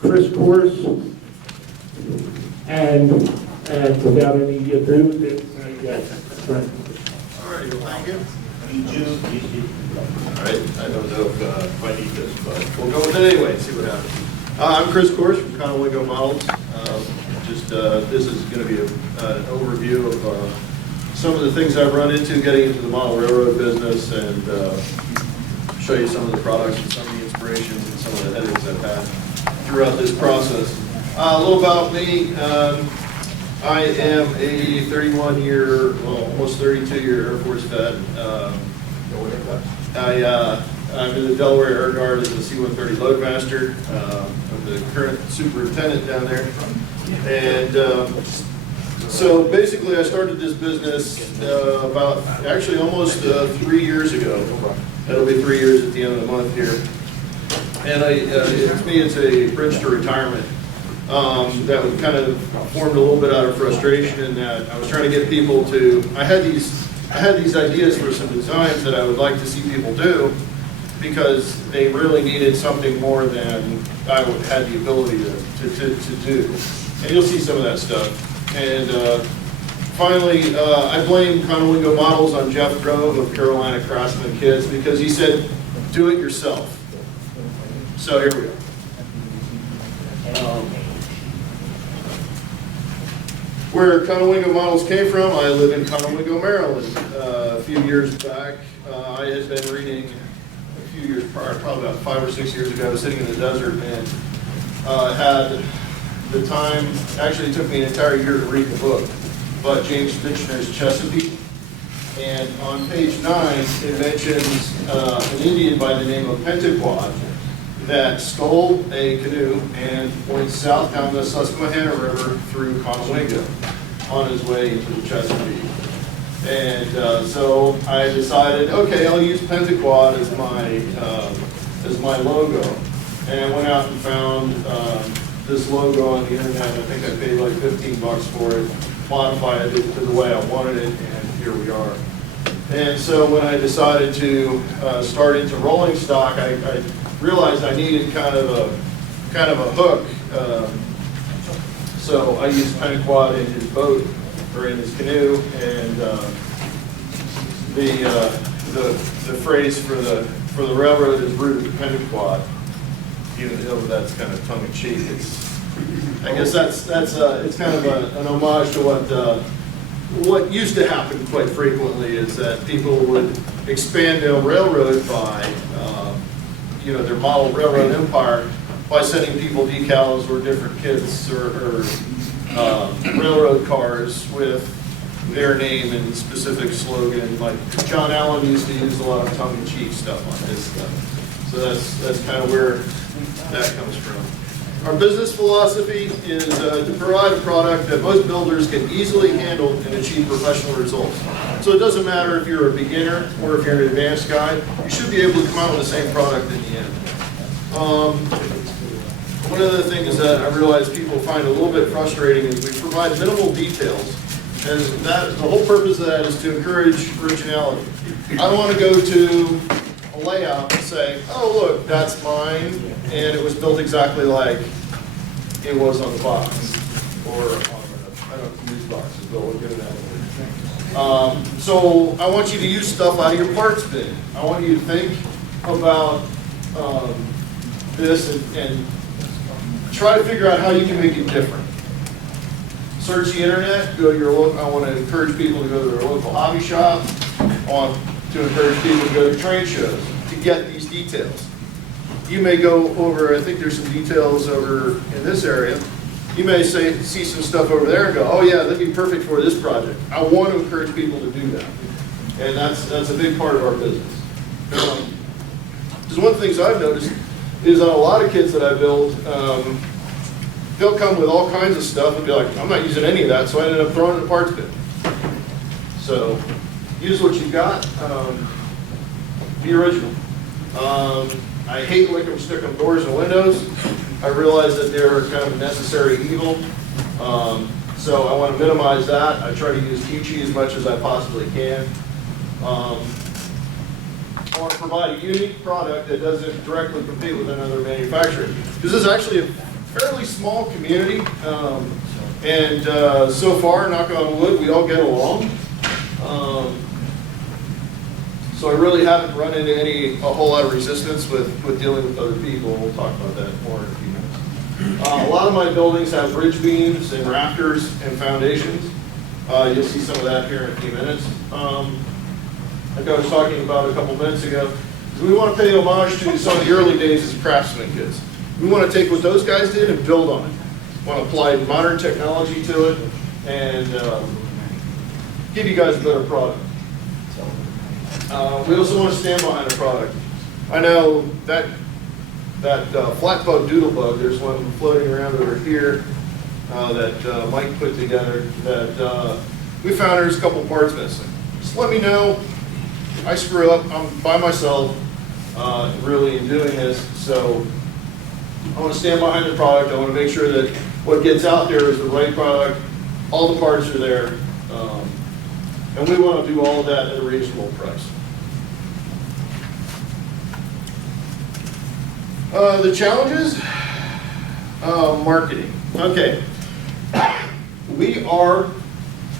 Chris Coarse, and without any ado, yes, right. All right, well, thank you. All right, I don't know if I need this, but we'll go with it anyway, see what happens. I'm Chris Coarse from Conowingo Models. This is going to be an overview of some of the things I've run into getting into the model railroad business, and show you some of the products and some of the inspirations and some of the headaches I've had throughout this process. A little about me. I am a 31-year, well, almost 32-year Air Force vet. I'm in the Delaware Air Guard as a C-130 loadmaster. I'm the current superintendent down there. And so basically I started this business about, actually almost 3 years ago. That'll be 3 years at the end of the month here. And to me, it's a bridge to retirement. That was kind of formed a little bit out of frustration in that I was trying to get people to, I had these ideas for some designs that I would like to see people do, because they really needed something more than I had the ability to do. And you'll see some of that stuff. And finally, I blame Conowingo Models on Jeff Grove of Carolina Craftsman Kids, because he said, do it yourself. So here we go. Where Conowingo Models came from, I live in Conowingo, Maryland. A few years back, I had been reading, a few years prior, probably about 5 or 6 years ago, I was sitting in the desert and had the time, actually it took me an entire year to read the book, but James Michener's Chesapeake. And on page 9, it mentions an Indian by the name of Pentaquad that stole a canoe and went south down the Susquehanna River through Conowingo on his way into the Chesapeake. And so I decided, okay, I'll use Pentaquad as my logo. And I went out and found this logo on the internet. I think I paid like $15 for it, modified it to the way I wanted it, and here we are. And so when I decided to start into rolling stock, I realized I needed kind of a hook. So I used Pentaquad in his boat, or in his canoe, and the phrase for the railroad is rooted in Pentaquad. Even though that's kind of tongue in cheek, I guess it's kind of an homage to what used to happen quite frequently, is that people would expand their railroad by their model railroad empire by sending people decals or different kits or railroad cars with their name and specific slogan. Like John Allen used to use a lot of tongue-in-cheek stuff on his stuff. So that's kind of where that comes from. Our business philosophy is to provide a product that most builders can easily handle and achieve professional results. So it doesn't matter if you're a beginner or if you're an advanced guy, you should be able to come out with the same product in the end. One of the things that I realize people find a little bit frustrating is we provide minimal details. And the whole purpose of that is to encourage originality. I don't want to go to a layout and say, oh look, that's mine, and it was built exactly like it was on the box, or on I don't use boxes, but we'll get it out. So I want you to use stuff out of your parts bin. I want you to think about this and try to figure out how you can make it different. Search the internet, go to your local. I want to encourage people to go to their local hobby shop. I want to encourage people to go to trade shows to get these details. You may go over, I think there's some details over in this area. You may see some stuff over there and go, oh yeah, that'd be perfect for this project. I want to encourage people to do that. And that's a big part of our business. Because one of the things I've noticed is that a lot of kits that I build, they'll come with all kinds of stuff and be like, I'm not using any of that, so I ended up throwing it in the parts bin. So use what you've got. Be original. I hate lick 'em, stick 'em doors and windows. I realize that they're kind of a necessary evil. So I want to minimize that. I try to use Kichi as much as I possibly can. I want to provide a unique product that doesn't directly compete with another manufacturer. This is actually a fairly small community, and so far, knock on wood, we all get along. So I really haven't run into a whole lot of resistance with dealing with other people. We'll talk about that more in a few minutes. A lot of my buildings have bridge beams and rafters and foundations. You'll see some of that here in a few minutes. Like I was talking about a couple minutes ago, we want to pay homage to some of the early days as craftsman kids. We want to take what those guys did and build on it. We want to apply modern technology to it and give you guys a better product. We also want to stand behind a product. I know that flat bug doodle bug, there's one floating around over here that Mike put together that we found there's a couple parts missing. Just let me know. I screw up. I'm by myself really in doing this, so I want to stand behind the product. I want to make sure that what gets out there is the right product. All the parts are there. And we want to do all of that at a reasonable price. The challenges? Marketing. Okay. We are,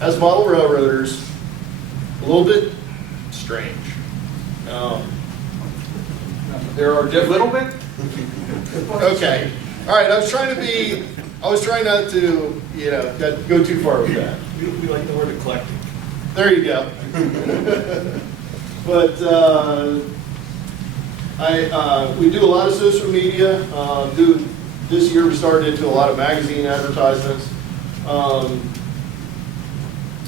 as model railroaders, a little bit strange. There are different... Little bit? Okay. All right, I was trying not to, go too far with that. We like the word eclectic. There you go. But we do a lot of social media. This year we started into a lot of magazine advertisements.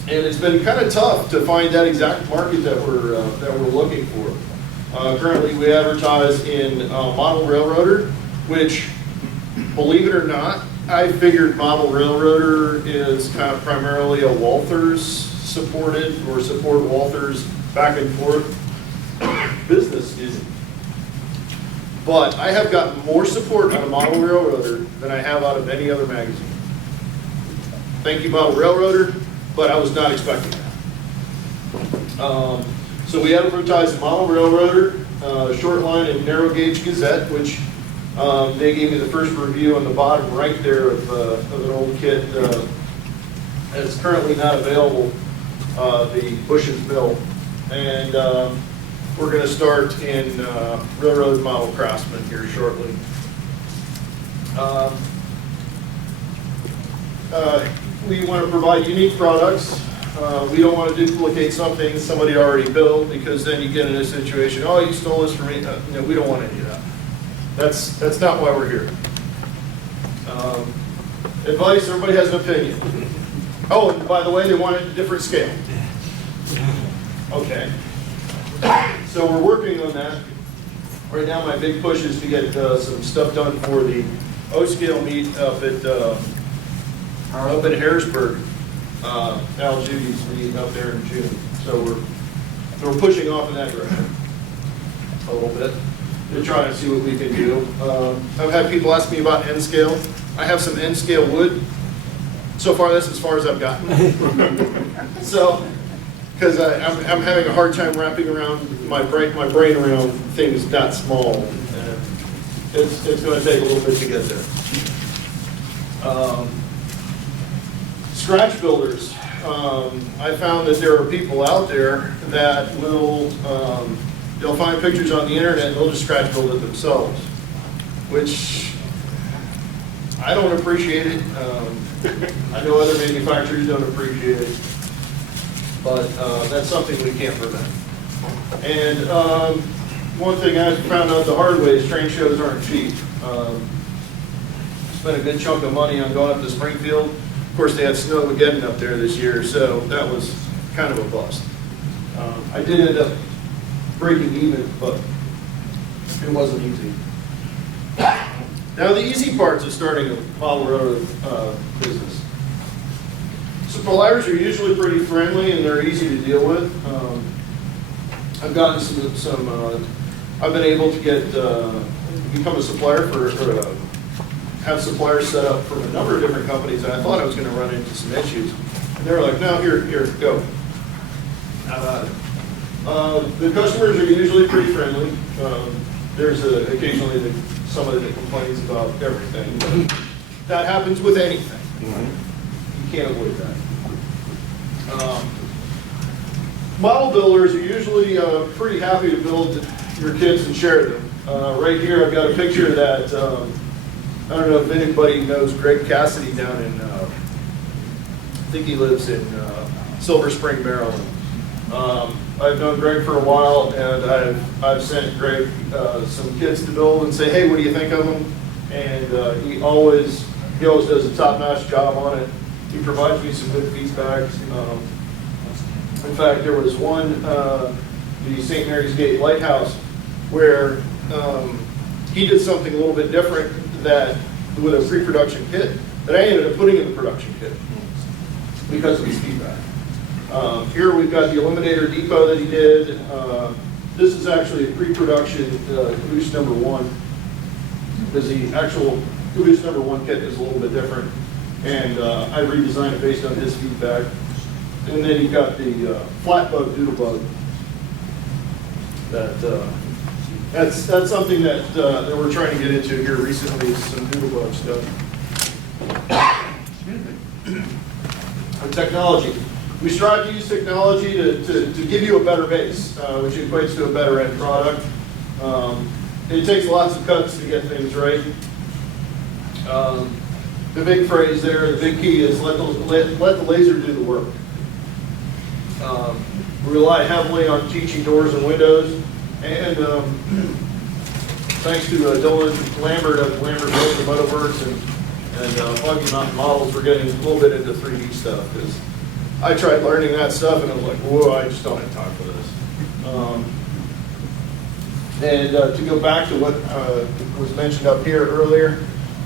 And it's been kind of tough to find that exact market that we're looking for. Currently we advertise in Model Railroader, which, believe it or not, I figured Model Railroader is kind of primarily a Walthers supported or support Walthers back and forth business isn't. But I have gotten more support out of Model Railroader than I have out of any other magazine. Thank you, Model Railroader, but I was not expecting that. So we advertised in Model Railroader, Short Line and Narrow Gauge Gazette, which they gave me the first review on the bottom right there of an old kit that's currently not available, the Bush's Mill. And we're going to start in Railroad Model Craftsman here shortly. We want to provide unique products. We don't want to duplicate something somebody already built, because then you get in a situation, oh, you stole this from me. We don't want any of that. That's not why we're here. Advice, everybody has an opinion. Oh, and by the way, they want it at a different scale. Okay. So we're working on that. Right now my big push is to get some stuff done for the O-scale meet up in Harrisburg. Al Judy's meeting up there in June. So we're pushing off in that direction a little bit to try and see what we can do. I've had people ask me about N-scale. I have some N-scale wood. So far, that's as far as I've gotten. So, because I'm having a hard time wrapping around my brain around things that small. And it's going to take a little bit to get there. Scratch builders. I found that there are people out there that will, they'll find pictures on the internet and they'll just scratch build it themselves, which I don't appreciate it. I know other manufacturers don't appreciate it, but that's something we can't prevent. And one thing I found out the hard way is train shows aren't cheap. Spent a good chunk of money on going up to Springfield. Of course, they had Snowmageddon up there this year, so that was kind of a bust. I did end up breaking even, but it wasn't easy. Now, the easy parts of starting a model railroad business. Suppliers are usually pretty friendly and they're easy to deal with. I've gotten I've been able to get become a supplier have suppliers set up from a number of different companies, and I thought I was going to run into some issues. And they were like, no, here, go. How about it? The customers are usually pretty friendly. There's occasionally somebody that complains about everything, but that happens with anything. You can't avoid that. Model builders are usually pretty happy to build your kits and share them. Right here I've got a picture that, I don't know if anybody knows Greg Cassidy down in, I think he lives in Silver Spring, Maryland. I've known Greg for a while, and I've sent Greg some kits to build and say, hey, what do you think of them? And he always does a top-notch job on it. He provides me some good feedback. In fact, there was one, the St. Mary's Gate Lighthouse, where he did something a little bit different with a pre-production kit that I ended up putting in the production kit because of his feedback. Here we've got the Eliminator Depot that he did. This is actually a pre-production caboose number 1, because the actual caboose number 1 kit is a little bit different, and I redesigned it based on his feedback. And then you've got the flat bug, doodle bug. That's something that we're trying to get into here recently, is some doodle bug stuff. And technology. We strive to use technology to give you a better base, which equates to a better end product. It takes lots of cuts to get things right. The big phrase there, the big key is let the laser do the work. We rely heavily on teaching doors and windows, and thanks to Dylan Lambert of Lambert Motor Works and Foggy Mountain Models, we're getting a little bit into 3D stuff. Because I tried learning that stuff, and I was like, whoa, I just don't have time for this. To go back to what was mentioned up here earlier,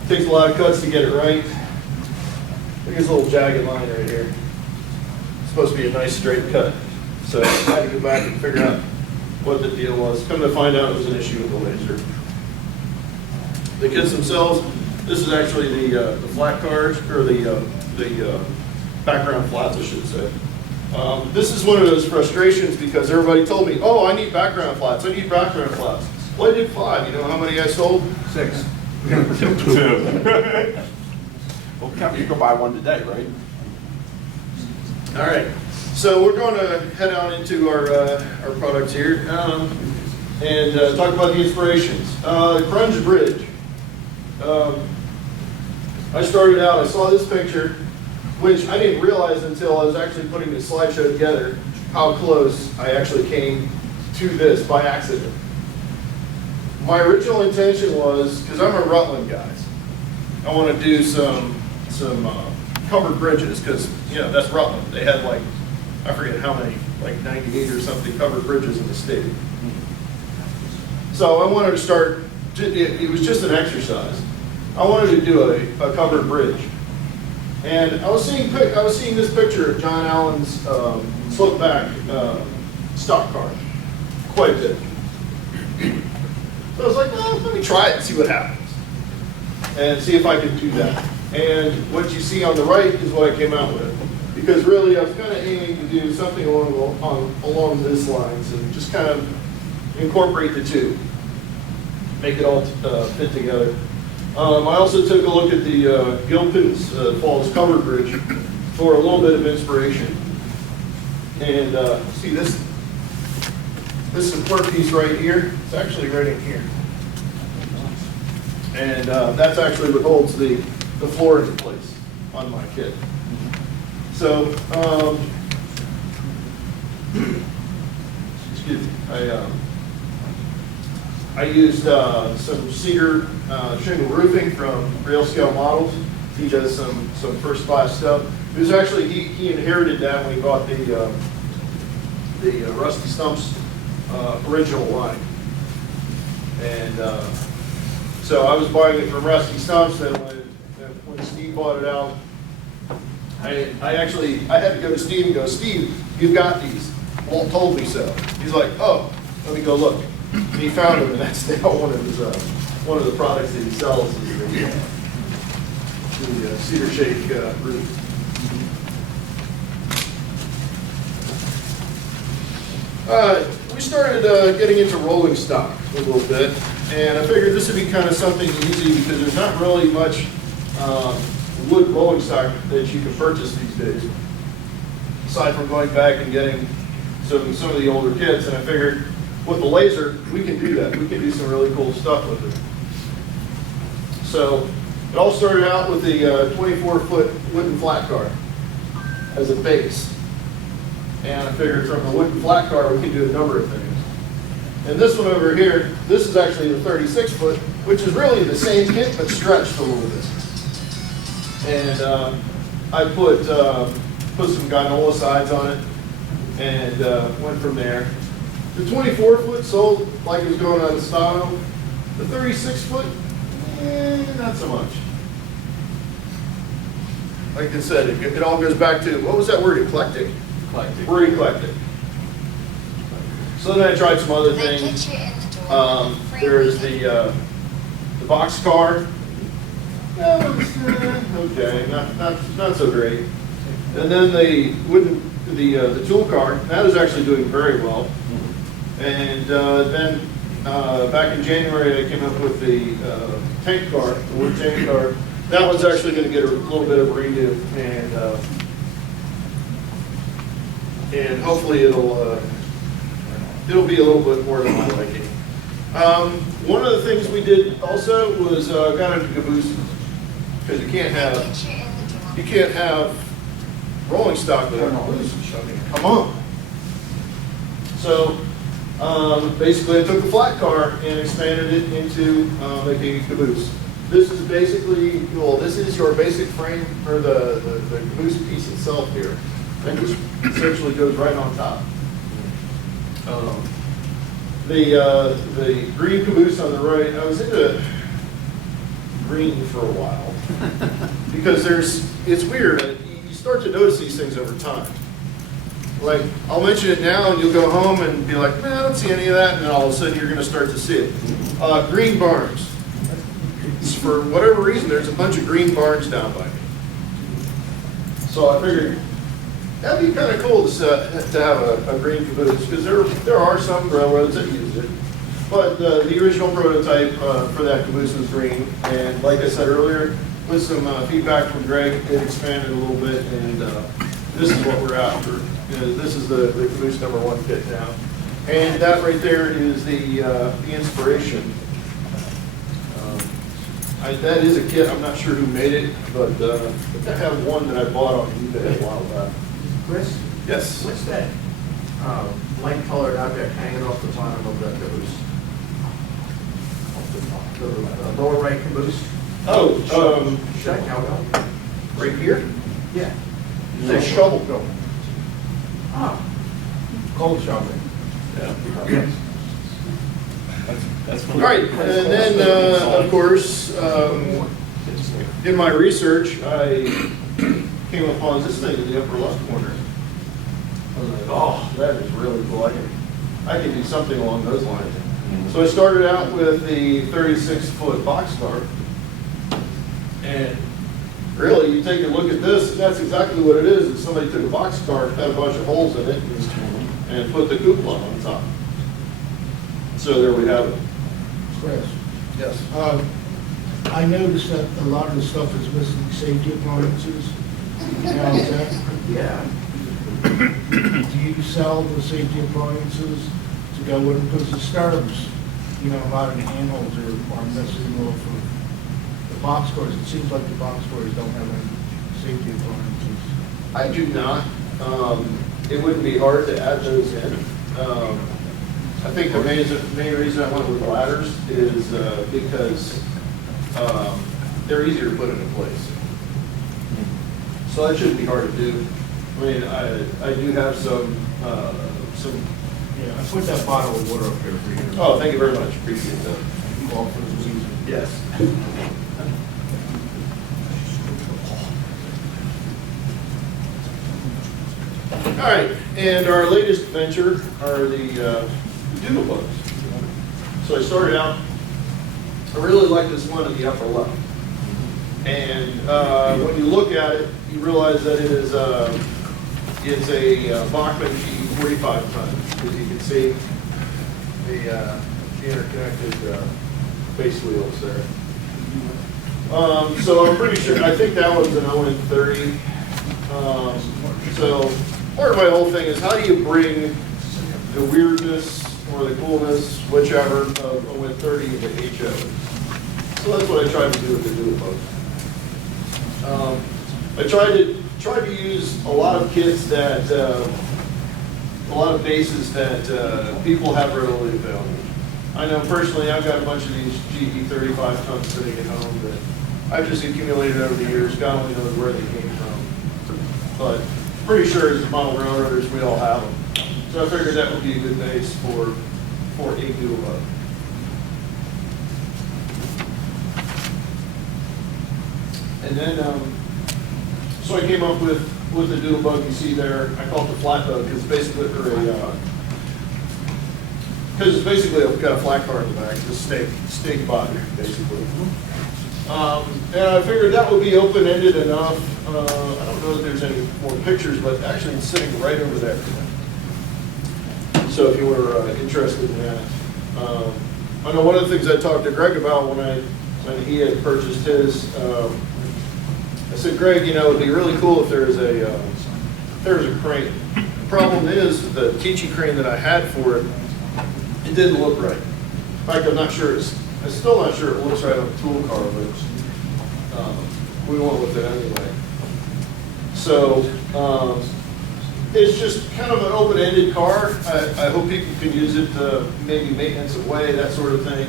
it takes a lot of cuts to get it right. Look at this little jagged line right here. It's supposed to be a nice straight cut. So I had to go back and figure out what the deal was. Come to find out it was an issue with the laser. The kits themselves, this is actually the flat cards, or the background flats, I should say. This is one of those frustrations because everybody told me, oh, I need background flats, I need background flats. Well, I did 5. You know how many I sold? 6. 2. Well, you go buy one today, right? All right. So we're going to head on into our products here and talk about the inspirations. Grunge Bridge. I started out, I saw this picture, which I didn't realize until I was actually putting the slideshow together, how close I actually came to this by accident. My original intention was, because I'm a Rutland guy, I want to do some covered bridges, because, you know, that's Rutland. They had like, I forget how many, like 98 or something covered bridges in the state. So I wanted to start, it was just an exercise. I wanted to do a covered bridge. And I was seeing this picture of John Allen's slope back stock car quite a bit. So I was like, well, let me try it and see what happens. And see if I could do that. And what you see on the right is what I came out with. Because really I was kind of aiming to do something along this lines and just kind of incorporate the two. Make it all fit together. I also took a look at the Gilpin's Falls Covered Bridge for a little bit of inspiration. And see this support piece right here, it's actually right in here. And that's actually what holds the floor into place on my kit. So, excuse me, I used some cedar shingle roofing from Real Scale Models. He does some first class stuff. It was actually, he inherited that when he bought the Rusty Stumps original line. And so I was buying it from Rusty Stumps, and when Steve bought it out, I had to go to Steve and go, Steve, you've got these. Walt told me so. He's like, oh, let me go look. And he found them, and that's now one of the products that he sells is the cedar shake roof. We started getting into rolling stock a little bit, and I figured this would be kind of something easy because there's not really much wood rolling stock that you can purchase these days, aside from going back and getting some of the older kits. And I figured with the laser, we can do that. We can do some really cool stuff with it. So it all started out with the 24-foot wooden flat car as a base. And I figured from the wooden flat car, we can do a number of things. And this one over here, this is actually the 36-foot, which is really the same kit, but stretched a little bit. And I put some gondola sides on it and went from there. The 24-foot sold like it was going out of style. The 36-foot, not so much. Like I said, it all goes back to, what was that word, eclectic? Eclectic. We're eclectic. So then I tried some other things. There's the box car. Okay, not so great. And then the wooden, the tool car. That is actually doing very well. And then back in January, I came up with the tank car, the wood tank car. That one's actually going to get a little bit of a redo, and hopefully it'll be a little bit more to my liking. One of the things we did also was got into cabooses, because you can't have rolling stock without cabooses. I mean, come on. So basically, I took the flat car and expanded it into making a caboose. This is basically, well, this is your basic frame, or the caboose piece itself here. And just essentially goes right on top. The green caboose on the right, I was into green for a while. Because it's weird, you start to notice these things over time. Like, I'll mention it now and you'll go home and be like, man, I don't see any of that, and then all of a sudden you're gonna start to see it. Green barns. For whatever reason, there's a bunch of green barns down by me. So I figured, that'd be kind of cool to have a green caboose, because there are some railroads that use it. But the original prototype for that caboose was green, and like I said earlier, with some feedback from Greg, it expanded a little bit, and this is what we're after. This is the caboose #1 kit now, and that right there is the inspiration. That is a kit. I'm not sure who made it, but I have one that I bought on eBay a while back. Chris, Yes. what's that light colored object hanging off the bottom of the caboose? The lower right caboose? Oh, Check out. right here? Yeah. It's a shovel. Ah, cold shoveling. Yeah. All right, and then, of course, in my research, I came upon this thing in the upper left corner. I was like, oh, that is really cool. I can do something along those lines. So I started out with the 36-foot boxcar. And really, you take a look at this, and that's exactly what it is. Is somebody took a boxcar, had a bunch of holes in it, and put the cupola on top. So there we have it. Chris, Yes. I noticed that a lot of the stuff is missing safety appliances. Now, is that, Yeah. do you sell the safety appliances to go with them? Because the stirrups, a lot of the handholds are missing off of the box cars. It seems like the box cars don't have any safety appliances. I do not. It wouldn't be hard to add those in. I think the main reason I went with ladders is because they're easier to put into place. So that shouldn't be hard to do. I mean, I do have some. Yeah, I put that bottle of water up there for you. Oh, thank you very much. Appreciate that. Call for the reason. Yes. All right, and our latest venture are the doodle bugs. So I started out, I really like this one in the upper left. And when you look at it, you realize that it's a Bachmann key 45 tons, as you can see the interconnected base wheels there. So I'm pretty sure, I think that was an ON30. So part of my whole thing is how do you bring the weirdness or the coolness, whichever, of ON30 into HO. So that's what I tried to do with the dual boat. I tried to use a lot of kits that, a lot of bases that people have readily available. I know personally I've got a bunch of these GE 35 tons sitting at home that I've just accumulated over the years. God only knows where they came from. But pretty sure as model railroaders we all have them. So I figured that would be a good base for a dual boat. And then, so I came up with the doodle bug you see there. I call it the flat bug because it's basically got a flat car in the back, just stake body, basically. And I figured that would be open-ended enough. I don't know that there's any more pictures, but actually it's sitting right over there. So if you were interested in that. I know one of the things I talked to Greg about when he had purchased his, I said, Greg, you know, it'd be really cool if there was a crane. The problem is the Tichy crane that I had for it, it didn't look right. In fact, I'm still not sure it looks right on a tool car, but we went with it anyway. So it's just kind of an open-ended car. I hope people can use it to maybe maintenance away, that sort of thing.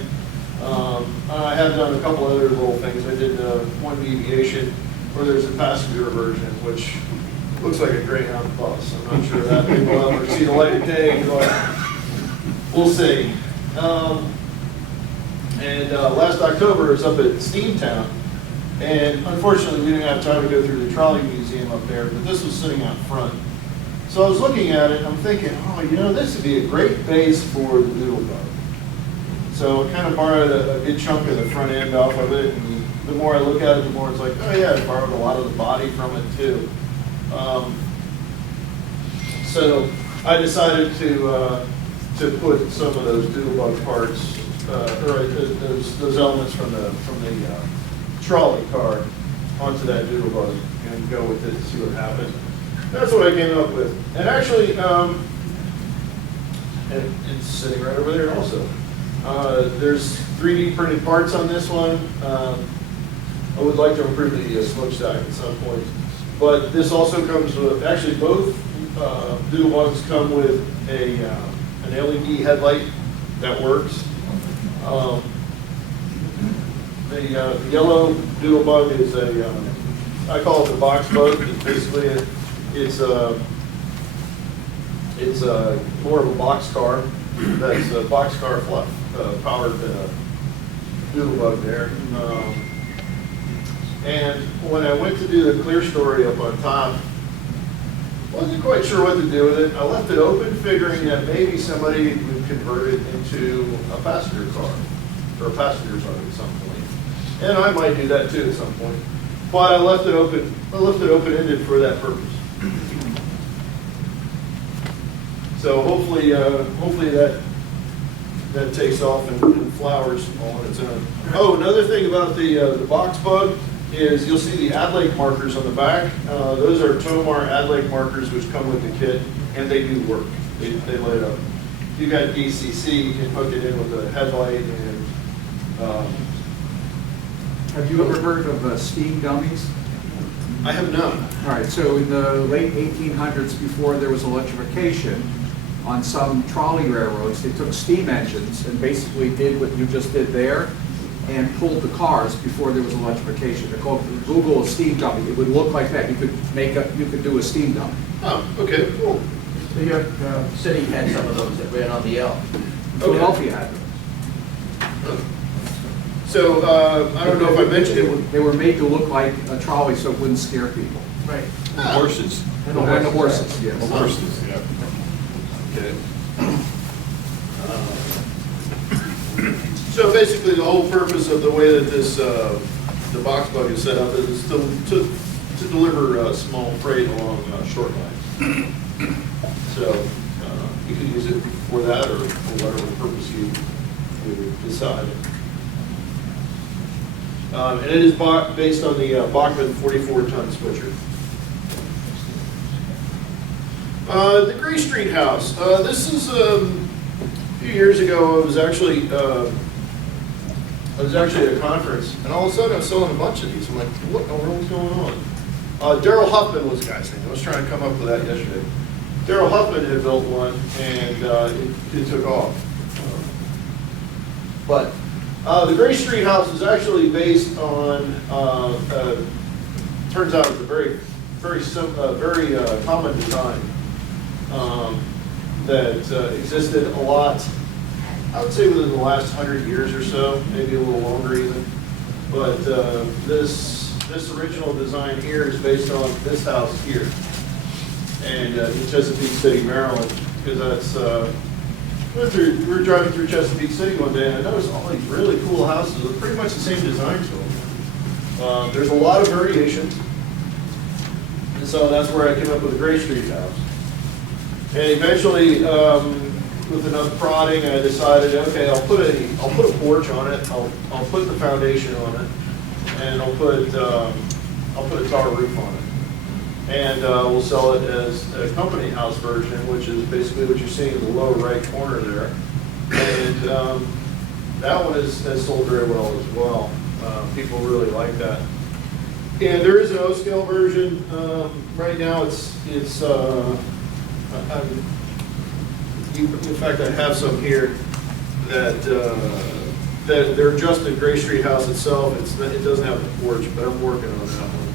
I have done a couple other little things. I did one deviation where there's a passenger version, which looks like a Greyhound bus. I'm not sure that people will ever see the light of day, but we'll see. Last October, I was up at Steamtown, and unfortunately, we didn't have time to go through the trolley museum up there, but this was sitting out front. So I was looking at it, and I'm thinking, oh, you know, this would be a great base for the doodle bug. So I kind of borrowed a good chunk of the front end off of it, and the more I look at it, the more it's like, oh yeah, I borrowed a lot of the body from it too. So I decided to put some of those doodle bug parts, or those elements from the trolley car onto that doodle bug and go with it to see what happens. That's what I came up with. And actually, and it's sitting right over there also. There's 3D printed parts on this one. I would like to improve the smokestack at some point. But this also comes with, actually both doodle bugs come with an LED headlight that works. The yellow doodle bug is I call it the box bug. It's basically it's more of a box car. That's a box car powered doodle bug there. And when I went to do the clear story up on top, wasn't quite sure what to do with it. I left it open, figuring that maybe somebody would convert it into a passenger car or a passenger car at some point. And I might do that too at some point. But I left it open. I left it open-ended for that purpose. So hopefully that takes off and flowers all on its own. Oh, another thing about the box bug is you'll see the Adlake markers on the back. Those are Tomar Adlake markers which come with the kit, and they do work. They light up. If you've got DCC, you can hook it in with a headlight. And have you ever heard of steam dummies? I have not. All right, so in the late 1800s, before there was electrification, on some trolley railroads, they took steam engines and basically did what you just did there and pulled the cars before there was electrification. They're called, Google a steam dummy. It would look like that. You could do a steam dummy. Oh, okay, cool. So your city had some of those that ran on the L. Philadelphia had them. So I don't know if I mentioned it. They were made to look like a trolley so it wouldn't scare people. Right. Horses. And the horses, yes. Horses, yeah. Okay. So basically, the whole purpose of the way that this the box bug is set up is to deliver small freight along short lines. So you can use it for that or for whatever purpose you decide. And it is based on the Bachmann 44-ton switcher. The Gray Street house. This is a few years ago. I was actually at a conference, and all of a sudden I was selling a bunch of these. I'm like, what in the world's going on? Daryl Huffman was the guy's name. I was trying to come up with that yesterday. Daryl Huffman had built one, and it took off. But the Gray Street house is actually based on, turns out it's a very common design that existed a lot, I would say within the last 100 years or so, maybe a little longer even. But this original design here is based on this house here, and in Chesapeake City, Maryland, because that's. We were driving through Chesapeake City one day, and I noticed all these really cool houses with pretty much the same design to them. There's a lot of variations, and so that's where I came up with the Gray Street house. And eventually, with enough prodding, I decided, okay, I'll put a porch on it. I'll put the foundation on it, and I'll put a tar roof on it. And we'll sell it as a company house version, which is basically what you're seeing in the lower right corner there. And that one has sold very well as well. People really like that. And there is an O-scale version. Right now, in fact, I have some here that they're just the Gray Street house itself. It doesn't have the porch, but I'm working on that one.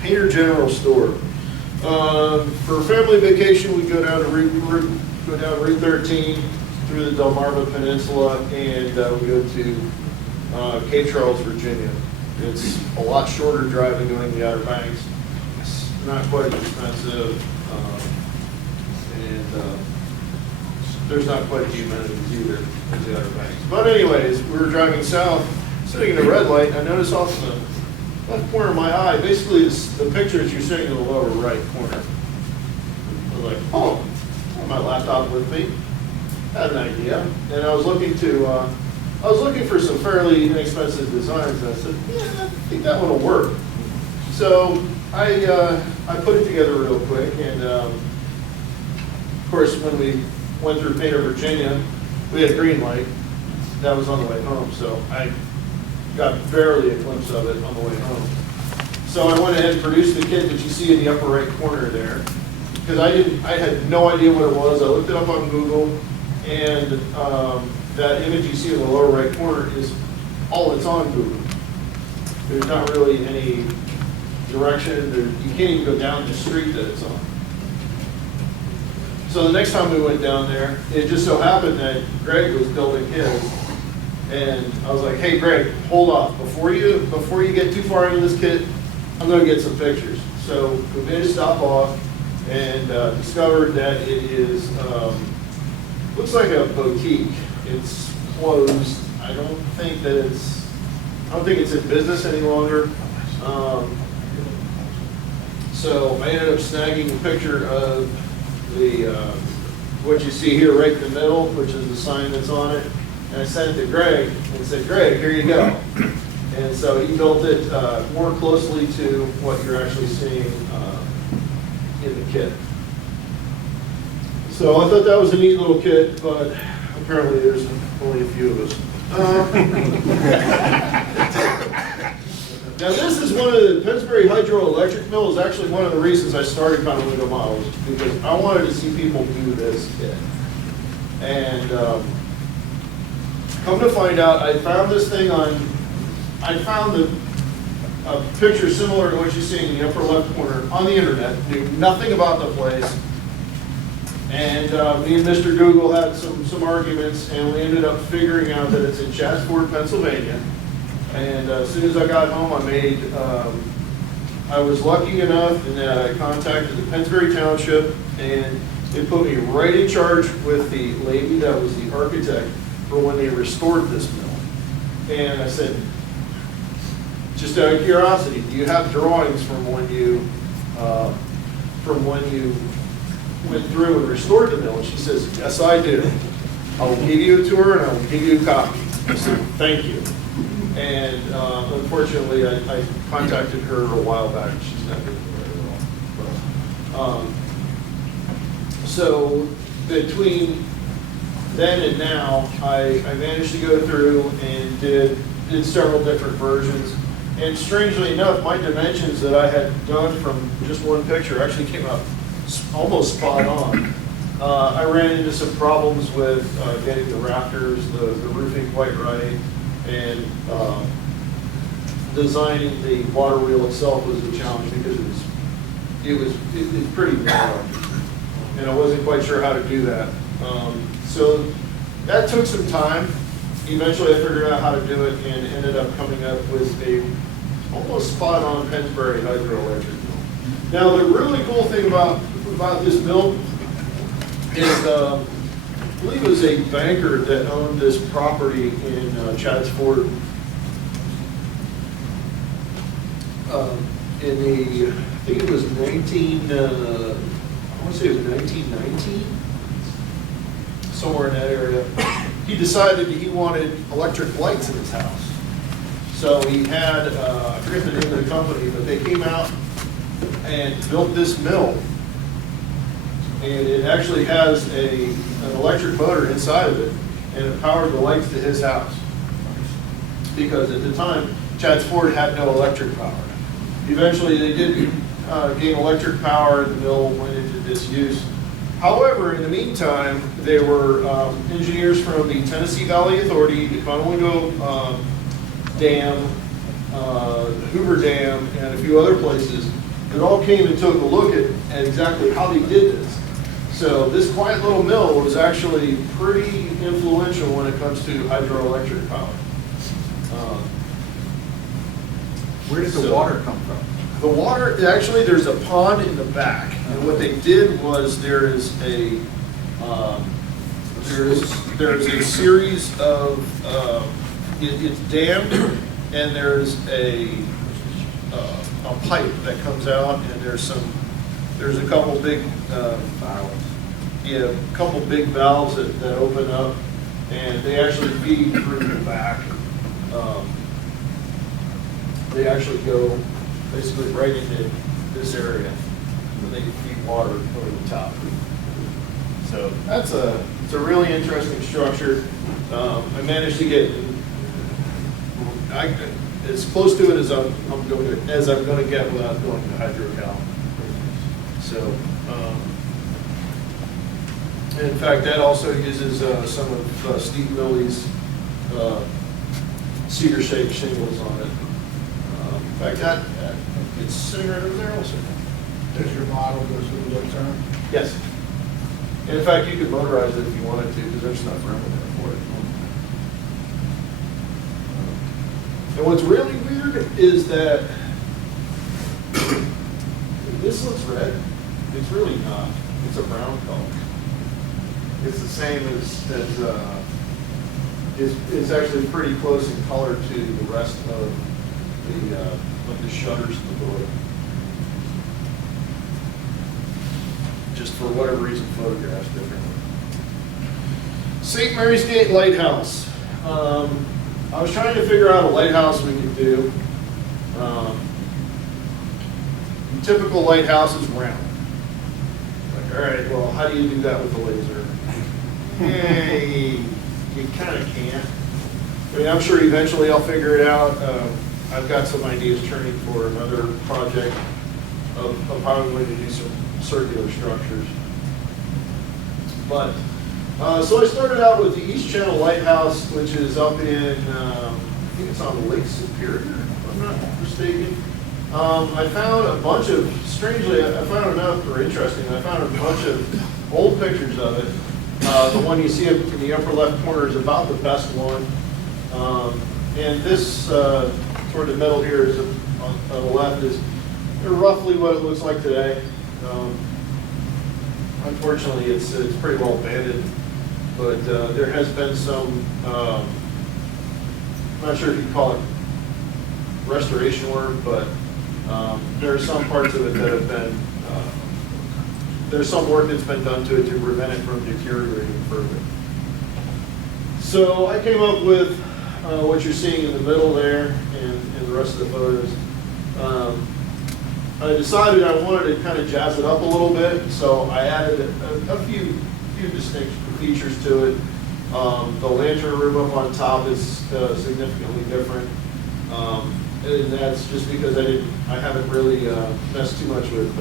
Painter General Store. For family vacation, we go down Route 13 through the Delmarva Peninsula, and we go to Cape Charles, Virginia. It's a lot shorter drive than going to the Outer Banks. It's not quite as expensive, and there's not quite the amenities either as the Outer Banks. But anyways, we were driving south, sitting in a red light, and I noticed off in the left corner of my eye, basically the pictures you're seeing in the lower right corner. I was like, oh, I have my laptop with me. I had an idea, and I was looking for some fairly inexpensive designs, and I said, yeah, I think that one will work. So I put it together real quick, and of course, when we went through Painter, Virginia, we had a green light. That was on the way home, so I got barely a glimpse of it on the way home. So I went ahead and produced the kit that you see in the upper right corner there, because I had no idea what it was. I looked it up on Google, and that image you see in the lower right corner is all that's on Google. There's not really any direction. You can't even go down the street that it's on. So the next time we went down there, it just so happened that Greg was building his. And I was like, hey, Greg, hold off. Before you get too far into this kit, I'm going to get some pictures. So we made a stop off and discovered that it is, looks like a boutique. It's closed. I don't think it's in business any longer. So I ended up snagging a picture of what you see here right in the middle, which is the sign that's on it. And I sent it to Greg and said, Greg, here you go. And so he built it more closely to what you're actually seeing in the kit. So I thought that was a neat little kit, but apparently there's only a few of us. Now this is one of the Pennsbury Hydroelectric Mill is actually one of the reasons I started Conowingo Models, because I wanted to see people do this kit. And come to find out, I found this thing I found a picture similar to what you see in the upper left corner on the internet, knew nothing about the place. And me and Mr. Google had some arguments, and we ended up figuring out that it's in Chatsford, Pennsylvania. And as soon as I got home, I was lucky enough in that I contacted the Pennsbury Township, and they put me right in charge with the lady that was the architect for when they restored this mill. And I said, just out of curiosity, do you have drawings from when you from when you went through and restored the mill? And she says, yes, I do. I will give you a tour and I will give you a copy. I said, thank you. And unfortunately, I contacted her a while back. She's not doing very well. So between then and now, I managed to go through and did several different versions. And strangely enough, my dimensions that I had done from just one picture actually came out almost spot on. I ran into some problems with getting the rafters, the roofing quite right, and designing the water wheel itself was a challenge because it was pretty narrow, and I wasn't quite sure how to do that. So that took some time. Eventually, I figured out how to do it and ended up coming up with a almost spot-on Pennsbury hydroelectric mill. Now, the really cool thing about this mill is, I believe it was a banker that owned this property in Chadds Ford. In the, I think it was I want to say it was 1919, somewhere in that area. He decided he wanted electric lights in his house. So he had, I forget the name of the company, but they came out and built this mill. And it actually has an electric motor inside of it, and it powered the lights to his house. Because at the time, Chadds Ford had no electric power. Eventually, they did gain electric power, and the mill went into disuse. However, in the meantime, there were engineers from the Tennessee Valley Authority, the Conowingo Dam, Hoover Dam, and a few other places that all came and took a look at exactly how they did this. So this quiet little mill was actually pretty influential when it comes to hydroelectric power. Where does the water come from? The water, actually, there's a pond in the back, and what they did was there's a series of it's dammed, and there's a pipe that comes out, and there's a couple big valves. Yeah, a couple big valves that open up, and they actually feed through the back. They actually go basically right into this area, and they can feed water over the top. So it's a really interesting structure. I managed to get as close to it as I'm going to get without going to hydrocal. So, in fact, that also uses some of Steve Millie's cedar shake shingles on it. In fact, it's sitting right over there also. Does your model go through the term? Yes. And in fact, you could motorize it if you wanted to, because there's enough room in there for it. And what's really weird is that this looks red. It's really not. It's a brown color. It's the same it's actually pretty close in color to the rest of the shutters of the door. Just for whatever reason, photographs differently. St. Mary's Gate Lighthouse. I was trying to figure out a lighthouse we could do. Typical lighthouse is round. Like, all right, well, how do you do that with a laser? Hey, you kind of can't. I mean, I'm sure eventually I'll figure it out. I've got some ideas turning for another project of how I'm going to do some circular structures. But, so I started out with the East Channel Lighthouse, which is up in, I think it's on Lake Superior, if I'm not mistaken. I found a bunch of, strangely, I found enough, or interesting, I found a bunch of old pictures of it. The one you see in the upper left corner is about the best one. And this, toward the middle here, is on the left, is roughly what it looks like today. Unfortunately, it's pretty well abandoned, but there has been some, I'm not sure if you call it restoration work, but there are some parts of it that have been there's some work that's been done to it to prevent it from deteriorating further. So I came up with what you're seeing in the middle there and the rest of the photos. I decided I wanted to kind of jazz it up a little bit, so I added a few distinct features to it. The lantern room up on top is significantly different, and that's just because I haven't really messed too much with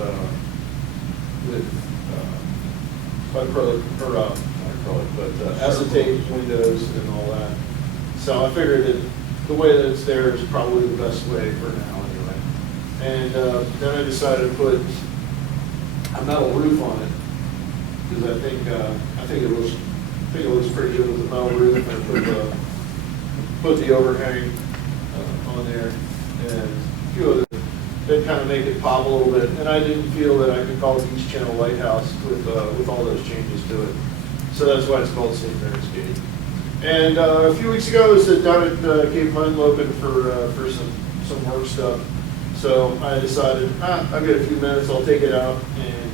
acrylic, or not acrylic, but acetate windows and all that. So I figured that the way that it's there is probably the best way for now, anyway. And then I decided to put a metal roof on it because I think it looks pretty good with the metal roof. And put the overhang on there and a few other that kind of make it pop a little bit. And I didn't feel that I could call it East Channel Lighthouse with all those changes to it. So that's why it's called St. Mary's Gate. And a few weeks ago, I was down at Cape Mud looking for some work stuff. So I decided, I've got a few minutes, I'll take it out and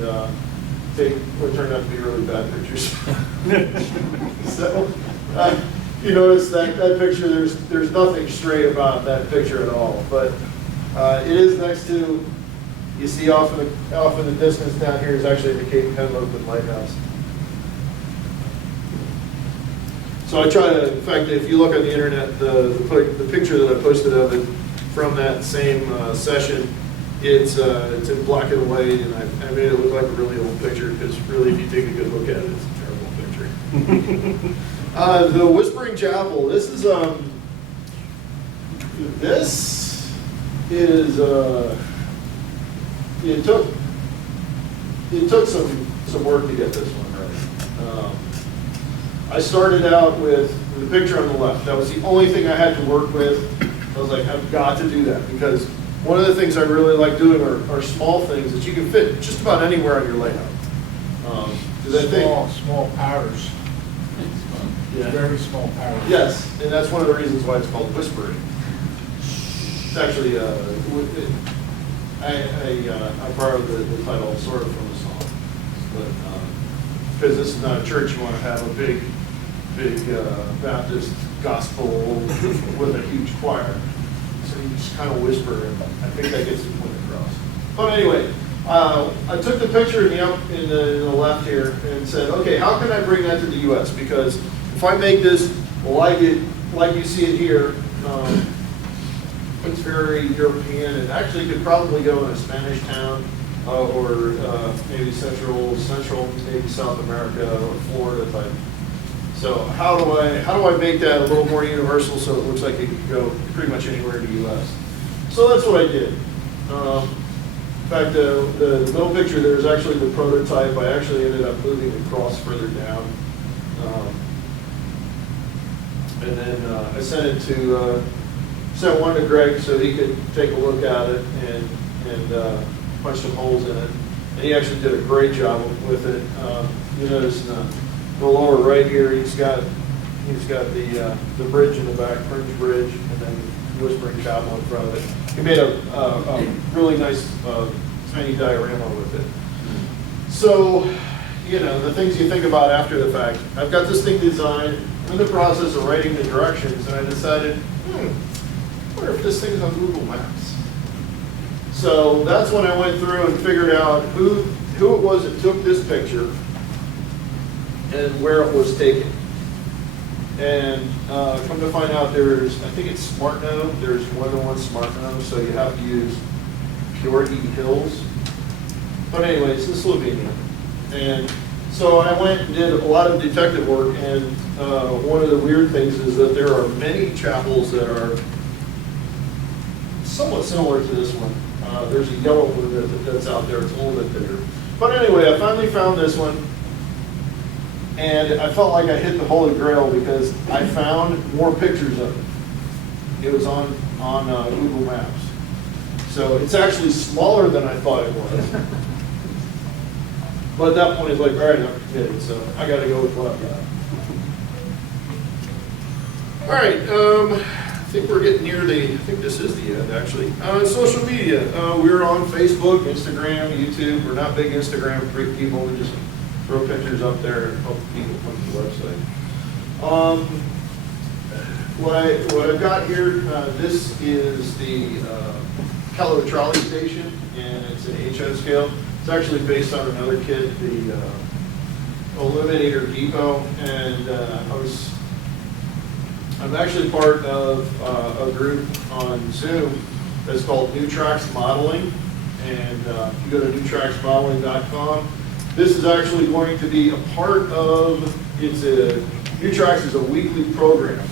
take what turned out to be really bad pictures. So you notice that picture, there's nothing straight about that picture at all. But it is next to, you see off in the distance down here is actually the Cape Henlopen Lighthouse. So I try to, in fact, if you look on the internet, the picture that I posted of it from that same session, it's in black and white, and I made it look like a really old picture because really, if you take a good look at it, it's a terrible picture. The Whispering Chapel. This is it took some work to get this one right. I started out with the picture on the left. That was the only thing I had to work with. I was like, I've got to do that because one of the things I really like doing are small things that you can fit just about anywhere on your layout. Small powders. Yeah. Very small powders. Yes, and that's one of the reasons why it's called Whispering. It's actually, I borrowed the title sort of from the song, but because this is not a church, you want to have a big Baptist gospel with a huge choir. So you just kind of whisper, and I think that gets the point across. But anyway, I took the picture in the left here and said, okay, how can I bring that to the U.S.? Because if I make this like you see it here, it's very European. It actually could probably go in a Spanish town or maybe central, maybe South America or Florida type. So how do I make that a little more universal so it looks like it could go pretty much anywhere in the U.S.? So that's what I did. In fact, the middle picture there is actually the prototype. I actually ended up moving the cross further down. And then I sent one to Greg so he could take a look at it and punch some holes in it. And he actually did a great job with it. You notice in the lower right here, he's got the bridge in the back, Fringe Bridge, and then Whispering Chapel in front of it. He made a really nice tiny diorama with it. So, you know, the things you think about after the fact. I've got this thing designed. I'm in the process of writing the directions, and I decided, I wonder if this thing's on Google Maps. So that's when I went through and figured out who it was that took this picture and where it was taken. And come to find out, I think it's SmartNo. There's more than one SmartNo, so you have to use Purity Hills. But anyways, it's Slovenia. And so I went and did a lot of detective work, and one of the weird things is that there are many chapels that are somewhat similar to this one. There's a yellow one that's out there. It's a little bit bigger. But anyway, I finally found this one, and I felt like I hit the Holy Grail because I found more pictures of it. It was on Google Maps. So it's actually smaller than I thought it was. But at that point, it's like, all right, I'm committed, so I got to go with what I've got. All right, think we're getting near I think this is the end, actually. Social media, we're on Facebook, Instagram, YouTube. We're not big Instagram people, we just throw pictures up there and help people come to the website. What I've got here, this is the Kello trolley station, and it's an HO scale. It's actually based on another kit, the Eliminator Depot, and I'm actually part of a group on Zoom that's called New Tracks Modeling, and if you go to newtracksmodeling.com, this is actually going to be a part of, New Tracks is a weekly program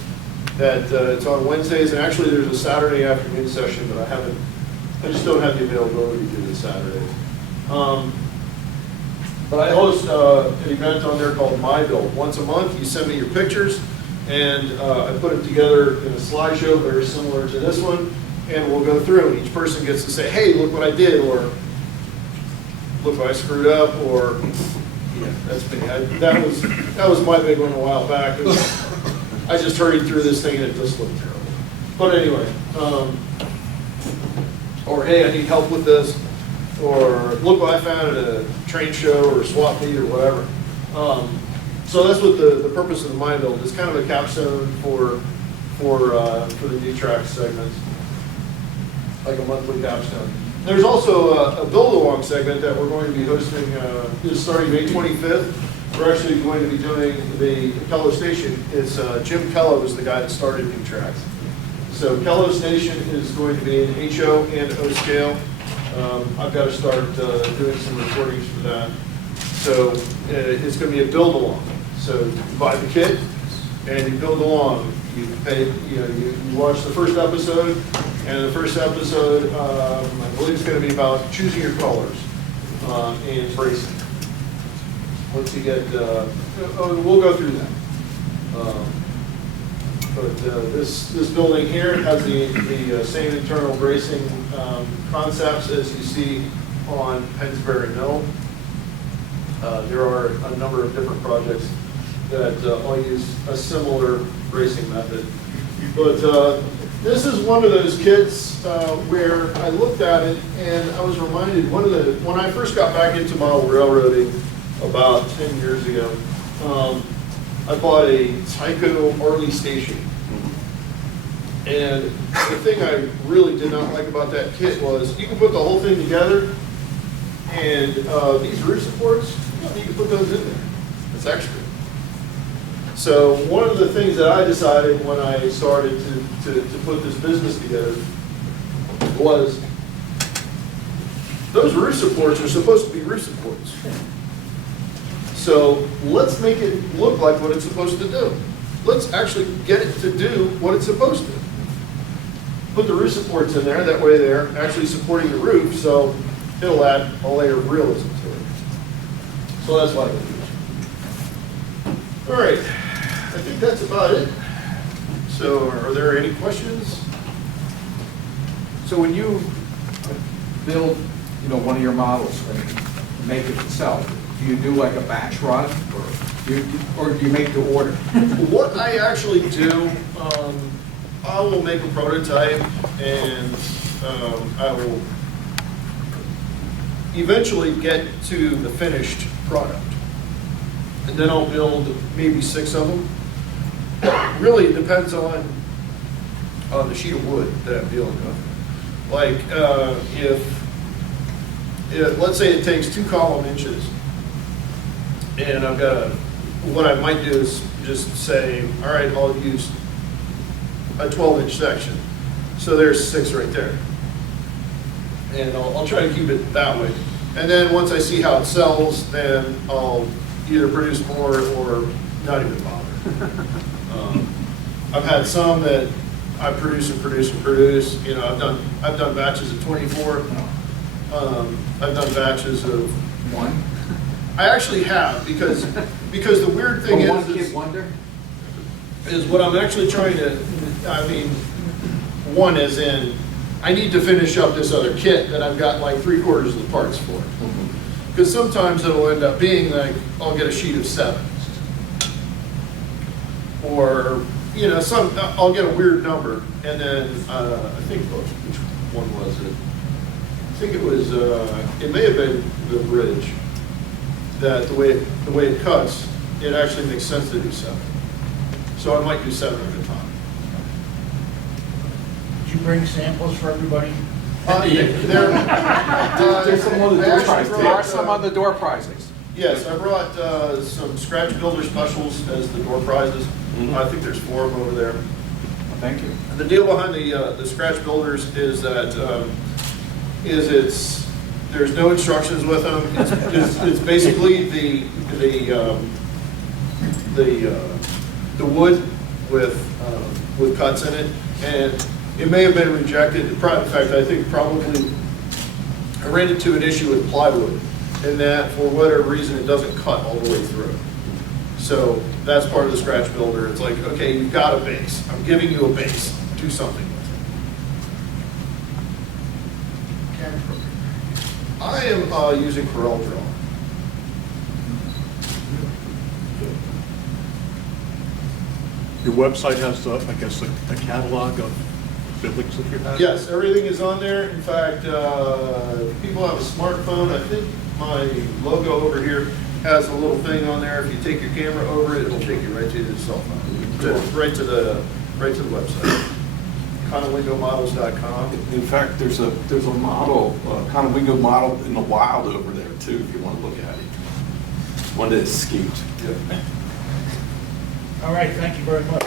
that it's on Wednesdays, and actually there's a Saturday afternoon session, but I just don't have the availability to do the Saturdays. But I host an event on there called My Build. Once a month, you send me your pictures, and I put it together in a slideshow very similar to this one, and we'll go through, and each person gets to say, hey, look what I did, or look what I screwed up, or, yeah, that's me. That was my big one a while back. I just hurried through this thing, and it just looked terrible. But anyway, or hey, I need help with this, or look what I found at a train show or swap meet or whatever. So that's what the purpose of the My Build is, kind of a capstone for the New Tracks segments, like a monthly capstone. There's also a build-along segment that we're going to be hosting is starting May 25th. We're actually going to be doing the Kello Station. It's Jim Kello is the guy that started New Tracks. So Kello Station is going to be in HO and O scale. I've got to start doing some recordings for that. So it's going to be a build-along. So you buy the kit and you build along. You pay, you watch the first episode, and the first episode, I believe it's going to be about choosing your colors and bracing. Once you get, we'll go through that. But this building here has the same internal bracing concepts as you see on Pennsbury Mill. There are a number of different projects that all use a similar bracing method. But this is one of those kits where I looked at it and I was reminded, when I first got back into model railroading about 10 years ago, I bought a Tyco Harley station. And the thing I really did not like about that kit was you can put the whole thing together, and these roof supports, you don't need to put those in there. It's extra. So one of the things that I decided when I started to put this business together was those roof supports are supposed to be roof supports. So let's make it look like what it's supposed to do. Let's actually get it to do what it's supposed to. Put the roof supports in there, that way they're actually supporting the roof, so it'll add a layer of realism to it. So that's why I did it. All right, I think that's about it. So are there any questions? So when you build, one of your models and make it yourself, do you do like a batch run, or do you make to order? What I actually do, I will make a prototype, and I will eventually get to the finished product. And then I'll build maybe 6 of them. Really, it depends on the sheet of wood that I'm dealing with. Like, if let's say it takes 2 column inches, and I've got what I might do is just say, all right, I'll use a 12-inch section. So there's 6 right there. And I'll try to keep it that way. And then once I see how it sells, then I'll either produce more or not even bother. I've had some that I produce and produce and produce. I've done batches of 24. I've done batches of 1? I actually have, because the weird thing One kid wonder? is what I'm actually trying to, one as in, I need to finish up this other kit that I've got like 3/4 of the parts for. Because sometimes it'll end up being like, I'll get a sheet of 7. Or you know, I'll get a weird number, and then, I think, which one was it? I think it was, it may have been the bridge, that the way it cuts, it actually makes sense to do 7. So I might do 7 at a time. Did you bring samples for everybody? There's some on the door prizes. There are some on the door prizes. Yes, I brought some scratch builder specials as the door prizes. I think there's 4 of them over there. Thank you. And the deal behind the scratch builders is that there's no instructions with them. It's basically the wood with cuts in it, and it may have been rejected. In fact, I think probably I ran into an issue with plywood, in that for whatever reason it doesn't cut all the way through. So that's part of the scratch builder. It's like, okay, you've got a base. I'm giving you a base. Do something with it. I am using Corel Draw. Your website has, I guess, a catalog of buildings that you have? Yes, everything is on there. In fact, if people have a smartphone, I think my logo over here has a little thing on there. If you take your camera over it, it'll take you right to the cell phone, right to the website. Conowingomodels.com. In fact, there's a model, Conowingo model in the wild over there too, if you want to look at it. One that escaped. Yep. All right, thank you very much.